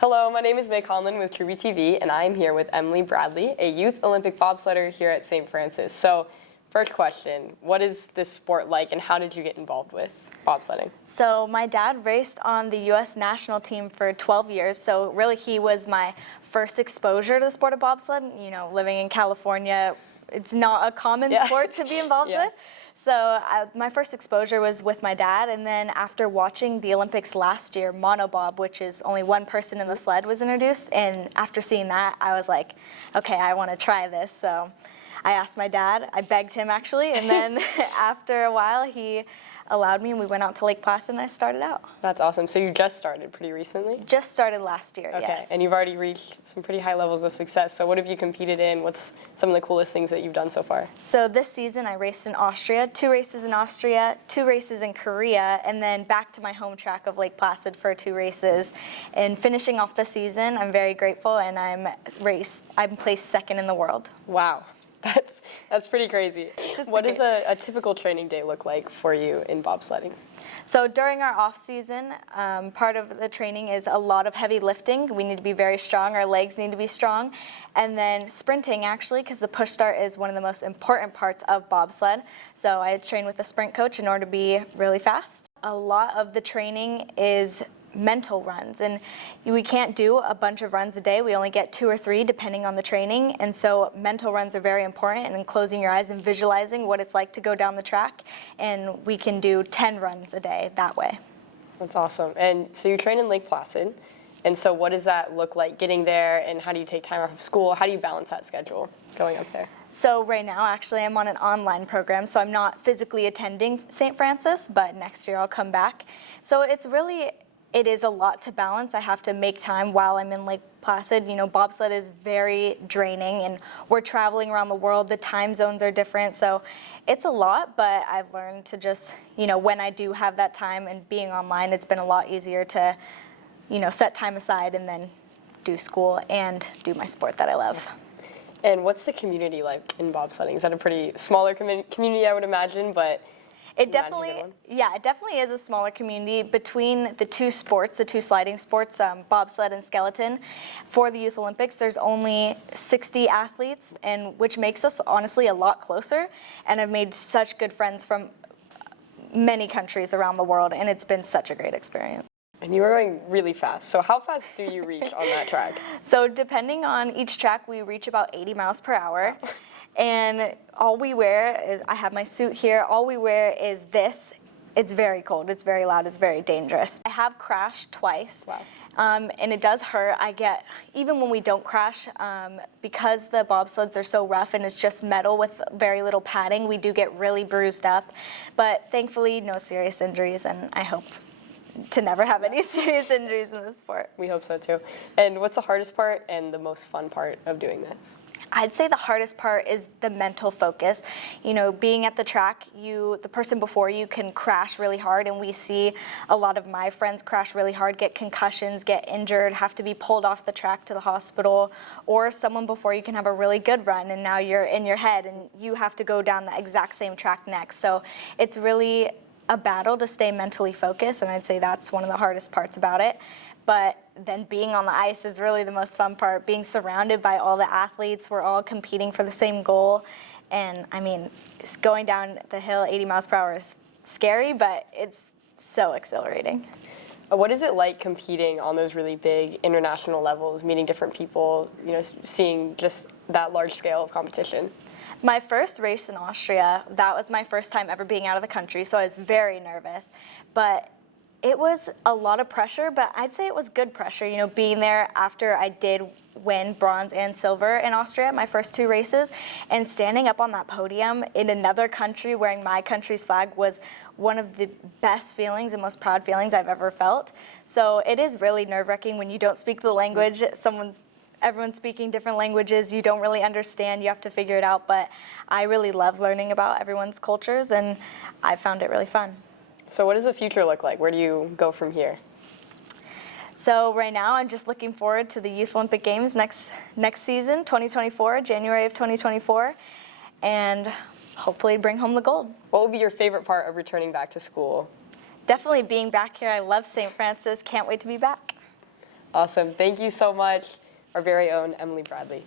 Hello, my name is May Conlin with Truby TV, and I am here with Emily Bradley, a youth Olympic bobsledder here at St. Francis. So, first question, what is this sport like and how did you get involved with bobsledding? So my dad raced on the U.S. national team for 12 years, so really he was my first exposure to the sport of bobsled. You know, living in California, it's not a common sport to be involved with. So my first exposure was with my dad, and then after watching the Olympics last year, monobob, which is only one person in the sled, was introduced, and after seeing that, I was like, okay, I want to try this. So I asked my dad, I begged him actually, and then after a while he allowed me and we went out to Lake Placid and I started out. That's awesome. So you just started pretty recently? Just started last year, okay. Yes. And you've already reached some pretty high levels of success. So what have you competed in? What's some of the coolest things that you've done so far? So this season I raced in Austria, 2 races in Austria, 2 races in Korea, and then back to my home track of Lake Placid for 2 races. And finishing off the season, I'm very grateful, and I'm placed 2nd in the world. Wow. That's pretty crazy. What does a typical training day look like for you in bobsledding? So during our off season, part of the training is a lot of heavy lifting. We need to be very strong. Our legs need to be strong. And then sprinting, actually, because the push start is one of the most important parts of bobsled. So I train with a sprint coach in order to be really fast. A lot of the training is mental runs, and we can't do a bunch of runs a day. We only get 2 or 3 depending on the training, and so mental runs are very important, and then closing your eyes and visualizing what it's like to go down the track, and we can do 10 runs a day that way. That's awesome. And so you train in Lake Placid, and so what does that look like getting there, and how do you take time off of school? How do you balance that schedule going up there? So right now, actually, I'm on an online program, so I'm not physically attending St. Francis, but next year I'll come back. So it is a lot to balance. I have to make time while I'm in Lake Placid. You know, bobsled is very draining, and we're traveling around the world. The time zones are different, so it's a lot, but I've learned to just, you know, when I do have that time and being online, it's been a lot easier to, you know, set time aside and then do school and do my sport that I love. And what's the community like in bobsledding? Is that a pretty smaller community, I would imagine, but it definitely is a smaller community between the 2 sports, the 2 sliding sports, bobsled and skeleton. For the Youth Olympics, there's only 60 athletes, and which makes us honestly a lot closer. And I've made such good friends from many countries around the world, and it's been such a great experience. And you are going really fast. So how fast do you reach on that track? So depending on each track, we reach about 80 miles per hour. Wow. And all we wear is, I have my suit here, all we wear is this. It's very cold, it's very loud, it's very dangerous. I have crashed twice. Wow. And it does hurt. Even when we don't crash, because the bobsleds are so rough and it's just metal with very little padding, we do get really bruised up. But thankfully, no serious injuries, and I hope to never have any serious injuries in this sport. We hope so too. And what's the hardest part and the most fun part of doing this? I'd say the hardest part is the mental focus. You know, being at the track, the person before you can crash really hard, and we see a lot of my friends crash really hard, get concussions, get injured, have to be pulled off the track to the hospital, or someone before you can have a really good run and now you're in your head and you have to go down the exact same track next. So it's really a battle to stay mentally focused, and I'd say that's one of the hardest parts about it. But then being on the ice is really the most fun part, being surrounded by all the athletes. We're all competing for the same goal. And I mean, going down the hill 80 miles per hour is scary, but it's so exhilarating. What is it like competing on those really big international levels, meeting different people, you know, seeing just that large scale of competition? My first race in Austria, that was my first time ever being out of the country, so I was very nervous. But it was a lot of pressure, but I'd say it was good pressure, you know, being there after I did win bronze and silver in Austria, my first 2 races, and standing up on that podium in another country wearing my country's flag was one of the best feelings and most proud feelings I've ever felt. So it is really nerve-wracking when you don't speak the language. Everyone's speaking different languages, you don't really understand, you have to figure it out, but I really love learning about everyone's cultures, and I found it really fun. So what does the future look like? Where do you go from here? So right now I'm just looking forward to the Youth Olympic Games next season, 2024, January of 2024, and hopefully bring home the gold. What would be your favorite part of returning back to school? Definitely being back here. I love St. Francis. Can't wait to be back. Awesome. Thank you so much, our very own Emily Bradley.